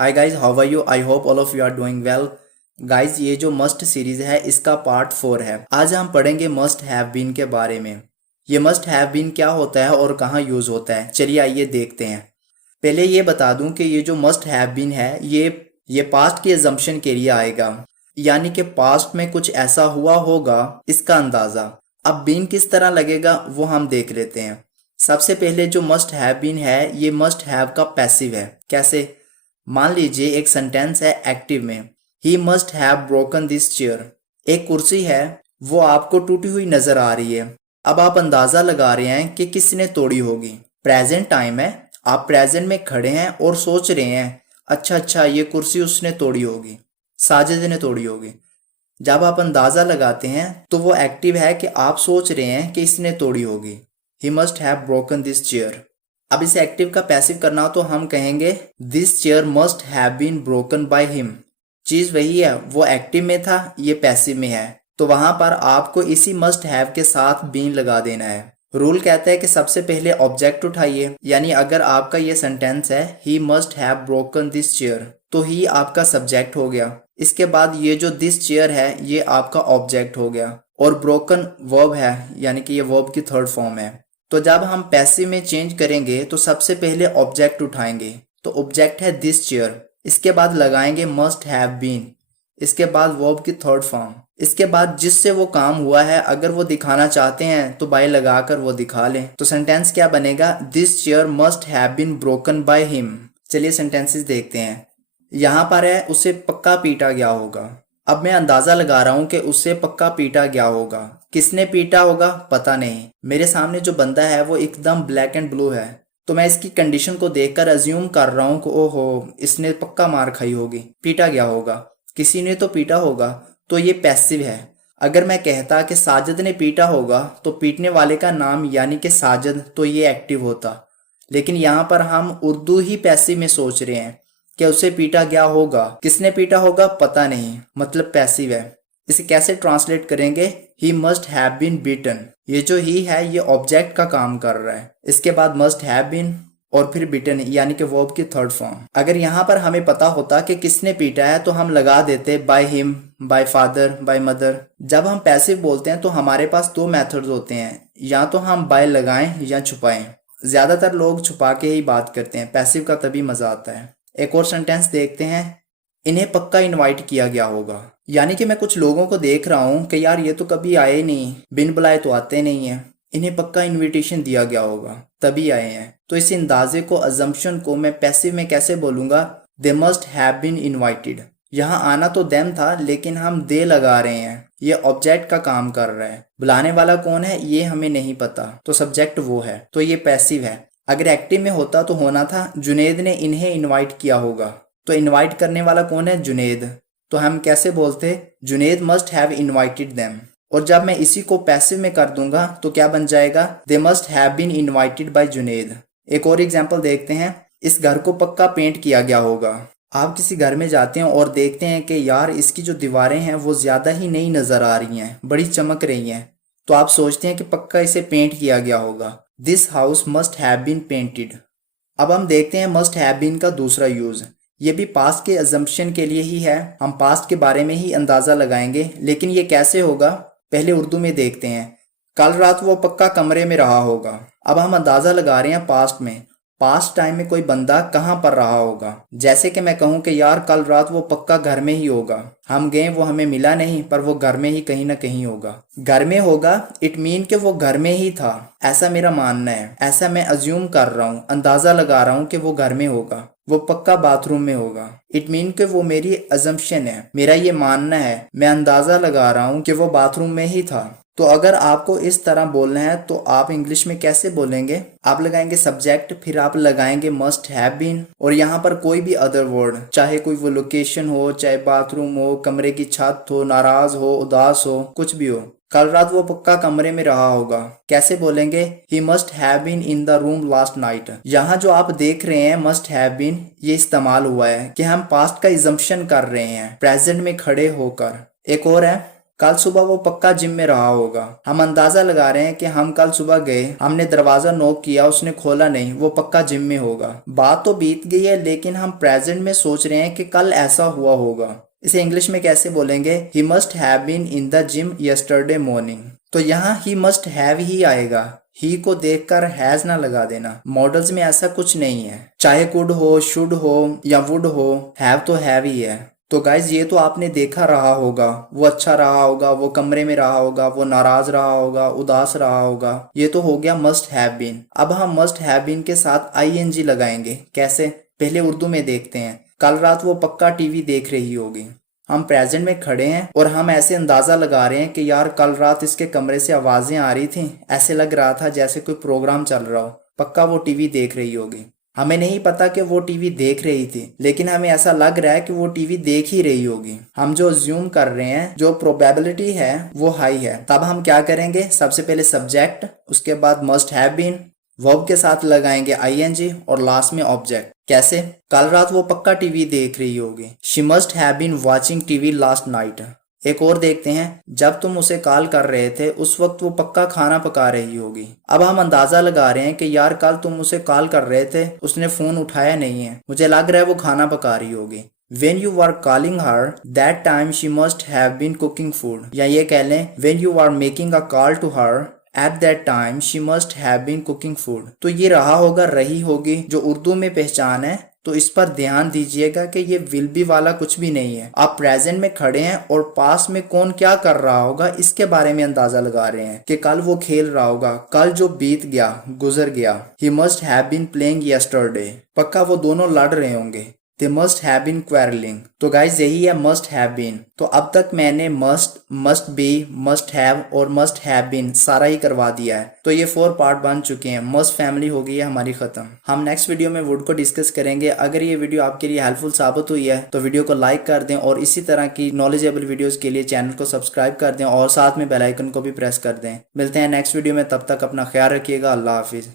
Hi guys, how are you? I hope all of you are doing well. Guys, ये जो must series है इसका part 4 है। आज हम पढ़ेंगे मस्ट हैव बीन के बारे में। ये मस्ट हैव बीन क्या होता है और कहाँ यूज होता है, चलिए आइए देखते हैं। पहले ये बता दूं कि ये जो मस्ट हैव बीन है ये पास्ट की अजम्पशन के लिए आएगा, यानी कि पास्ट में कुछ ऐसा हुआ होगा इसका अंदाजा। अब बीन किस तरह लगेगा वो हम देख लेते हैं। सबसे पहले जो मस्ट हैव बीन है ये मस्ट हैव का पैसिव है। कैसे? मान लीजिए एक सेंटेंस है एक्टिव में, ही must have broken this chair. एक कुर्सी है, वो आपको टूटी हुई नजर आ रही है। अब आप अंदाजा लगा रहे हैं कि किसने तोड़ी होगी। प्रेजेंट टाइम है, आप प्रेजेंट में खड़े हैं और सोच रहे हैं अच्छा ये कुर्सी उसने तोड़ी होगी, साजिद ने तोड़ी होगी। जब आप अंदाजा लगाते हैं तो वो एक्टिव है कि आप सोच रहे हैं कि इसने तोड़ी होगी। ही must have broken this chair. अब इसे एक्टिव का पैसिव करना हो तो हम कहेंगे this chair must have been broken by him. चीज वही है, वो एक्टिव में था, ये पैसिव में है, तो वहां पर आपको इसी मस्ट हैव के साथ बीन लगा देना है। रूल कहता है कि सबसे पहले ऑब्जेक्ट उठाइए, यानी अगर आपका ये सेंटेंस है ही must have broken this chair, तो ही आपका सब्जेक्ट हो गया। इसके बाद ये जो दिस चेयर है ये आपका ऑब्जेक्ट हो गया, और ब्रोकन वर्ब है, यानी कि ये वर्ब की थर्ड फॉर्म है। तो जब हम पैसिव में चेंज करेंगे तो सबसे पहले ऑब्जेक्ट उठाएंगे, तो ऑब्जेक्ट है दिस चेयर। इसके बाद लगाएंगे मस्ट हैव बीन, इसके बाद वर्ब की थर्ड फॉर्म। इसके बाद जिससे वो काम हुआ है अगर वो दिखाना चाहते हैं तो बाय लगाकर वो दिखा लें। तो सेंटेंस क्या बनेगा? This chair must have been broken by him. चलिए सेंटेंसेस देखते हैं। यहाँ पर है उसे पक्का पीटा गया होगा। अब मैं अंदाजा लगा रहा हूँ कि उसे पक्का पीटा गया होगा। किसने पीटा होगा पता नहीं। मेरे सामने जो बंदा है वो एकदम ब्लैक एंड ब्लू है, तो मैं इसकी कंडीशन को देखकर अज्यूम कर रहा हूँ कि ओहो इसने पक्का मार खाई होगी, पीटा गया होगा, किसी ने तो पीटा होगा, तो ये पैसिव है। अगर मैं कहता कि साजिद ने पीटा होगा तो पीटने वाले का नाम यानी कि साजिद, तो ये एक्टिव होता। लेकिन यहाँ पर हम उर्दू ही पैसिव में सोच रहे हैं कि उसे पीटा गया होगा, किसने पीटा होगा पता नहीं, मतलब पैसिव है। इसे कैसे ट्रांसलेट करेंगे? He must have been beaten. ये जो ही है ये ऑब्जेक्ट का काम कर रहा है। इसके बाद मस्ट हैव बीन और फिर बीटन यानी कि वर्ब की थर्ड फॉर्म। अगर यहाँ पर हमें पता होता कि किसने पीटा है तो हम लगा देते by him, by father, by mother. जब हम पैसिव बोलते हैं तो हमारे पास दो मेथड्स होते हैं, या तो हम बाय लगाएं या छुपाएं। ज्यादातर लोग छुपा के ही बात करते हैं, पैसिव का तभी मजा आता है। एक और सेंटेंस देखते हैं। इन्हें पक्का इनवाइट किया गया होगा, यानी कि मैं कुछ लोगों को देख रहा हूँ कि यार ये तो कभी आए नहीं, बिन बुलाए तो आते नहीं है, इन्हें पक्का इनविटेशन दिया गया होगा तभी आए हैं। तो इस अंदाजे को, अजम्पशन को मैं पैसिव में कैसे बोलूंगा? They must have been invited. यहाँ आना तो देम था लेकिन हम दे लगा रहे हैं, ये ऑब्जेक्ट का काम कर रहा है। बुलाने वाला कौन है ये हमें नहीं पता, तो सब्जेक्ट वो है, तो ये पैसिव है। अगर एक्टिव में होता तो होना था जुनेद ने इन्हें इनवाइट किया होगा, तो इनवाइट करने वाला कौन है? जुनेद। तो हम कैसे बोलते? Junaid must have invited them. और जब मैं इसी को पैसिव में कर दूंगा तो क्या बन जाएगा? They must have been invited by Junaid. एक और एग्जांपल देखते हैं। इस घर को पक्का पेंट किया गया होगा। आप किसी घर में जाते हैं और देखते हैं कि यार इसकी जो दीवारें हैं वो ज्यादा ही नई नजर आ रही हैं, बड़ी चमक रही हैं, तो आप सोचते हैं कि पक्का इसे पेंट किया गया होगा। This house must have been painted. अब हम देखते हैं मस्ट हैव बीन का दूसरा यूज। ये भी पास्ट के अजम्पशन के लिए ही है, हम पास्ट के बारे में ही अंदाजा लगाएंगे, लेकिन ये कैसे होगा पहले उर्दू में देखते हैं। कल रात वो पक्का कमरे में रहा होगा। अब हम अंदाजा लगा रहे हैं पास्ट में, पास्ट टाइम में कोई बंदा कहाँ पर रहा होगा। जैसे कि मैं कहूँ कि यार कल रात वो पक्का घर में ही होगा, हम गए वो हमें मिला नहीं, पर वो घर में ही कहीं ना कहीं होगा। घर में होगा इट मीन कि वो घर में ही था, ऐसा मेरा मानना है, ऐसा मैं अज्यूम कर रहा हूँ, अंदाजा लगा रहा हूँ कि वो घर में होगा, वो पक्का बाथरूम में होगा। इट मीन कि वो मेरी अजम्पशन है, मेरा ये मानना है, मैं अंदाजा लगा रहा हूँ कि वो बाथरूम में ही था। तो अगर आपको इस तरह बोलना है तो आप इंग्लिश में कैसे बोलेंगे? आप लगाएंगे सब्जेक्ट, फिर आप लगाएंगे मस्ट हैव बीन, और यहाँ पर कोई भी अदर वर्ड, चाहे कोई वो लोकेशन हो, चाहे बाथरूम हो, कमरे की छत हो, नाराज हो, उदास हो, कुछ भी हो। कल रात वो पक्का कमरे में रहा होगा, कैसे बोलेंगे? He must have been in the room last night. यहाँ जो आप देख रहे हैं मस्ट हैव बीन, ये इस्तेमाल हुआ है कि हम पास्ट का इजम्पशन कर रहे हैं प्रेजेंट में खड़े होकर। एक और है, कल सुबह वो पक्का जिम में रहा होगा। हम अंदाजा लगा रहे हैं कि हम कल सुबह गए, हमने दरवाजा नॉक किया, उसने खोला नहीं, वो पक्का जिम में होगा। बात तो बीत गई है लेकिन हम प्रेजेंट में सोच रहे हैं कि कल ऐसा हुआ होगा। इसे इंग्लिश में कैसे बोलेंगे? He must have been in the gym yesterday morning. तो यहाँ ही मस्ट हैव ही आएगा, ही को देखकर हैज ना लगा देना। मॉडल्स में ऐसा कुछ नहीं है, चाहे कुड हो, शुड हो या वुड हो, हैव तो हैव ही है। तो गाइज ये तो आपने देखा रहा होगा, वो अच्छा रहा होगा, वो कमरे में रहा होगा, वो नाराज रहा होगा, उदास रहा होगा। ये तो हो गया मस्ट हैव बीन। अब हम मस्ट हैव बीन के साथ आईएनजी लगाएंगे। कैसे? पहले उर्दू में देखते हैं। कल रात वो पक्का टीवी देख रही होगी। हम प्रेजेंट में खड़े हैं और हम ऐसे अंदाजा लगा रहे हैं कि यार कल रात इसके कमरे से आवाजें आ रही थी, ऐसे लग रहा था जैसे कोई प्रोग्राम चल रहा हो, पक्का वो टीवी देख रही होगी। हमें नहीं पता कि वो टीवी देख रही थी, लेकिन हमें ऐसा लग रहा है कि वो टीवी देख ही रही होगी। हम जो अज्यूम कर रहे हैं, जो प्रोबेबिलिटी है वो हाई है। तब हम क्या करेंगे? सबसे पहले सब्जेक्ट, उसके बाद मस्ट हैव बीन, वर्ब के साथ लगाएंगे आईएनजी और लास्ट में ऑब्जेक्ट। कैसे? कल रात वो पक्का टीवी देख रही होगी। She must have been watching TV last night. एक और देखते हैं, जब तुम उसे कॉल कर रहे थे उस वक्त वो पक्का खाना पका रही होगी। अब हम अंदाजा लगा रहे हैं कि यार कल तुम उसे कॉल कर रहे थे, उसने फोन उठाया नहीं है, मुझे लग रहा है वो खाना पका रही होगी। When you were calling her, that time she must have been cooking food। या ये कह लें, when you were making a call to her, at that time she must have been cooking food। तो ये रहा होगा, रही होगी, जो उर्दू में पहचान है। तो इस पर ध्यान दीजिएगा कि ये विल बी वाला कुछ भी नहीं है। आप प्रेजेंट में खड़े हैं और पास में कौन क्या कर रहा होगा इसके बारे में अंदाजा लगा रहे हैं कि कल वो खेल रहा होगा, कल जो बीत गया, गुजर गया। He must have been playing yesterday, पक्का वो दोनों लड़ रहे होंगे। They must have been quarreling। तो गाइज यही है must have been। तो अब तक मैंने must, must be, must have और must have been सारा ही करवा दिया है। तो ये 4 पार्ट बन चुके हैं। must फैमिली हो गई है हमारी खत्म। हम नेक्स्ट वीडियो में वुड को डिस्कस करेंगे। अगर ये वीडियो आपके लिए हेल्पफुल साबित हुई है तो वीडियो को लाइक कर दें और इसी तरह की नॉलेजेबल वीडियोस के लिए चैनल को सब्सक्राइब कर दें और साथ में बेल आइकन को भी प्रेस कर दें। मिलते हैं नेक्स्ट वीडियो में, तब तक अपना ख्याल रखिएगा। अल्लाह हाफिज।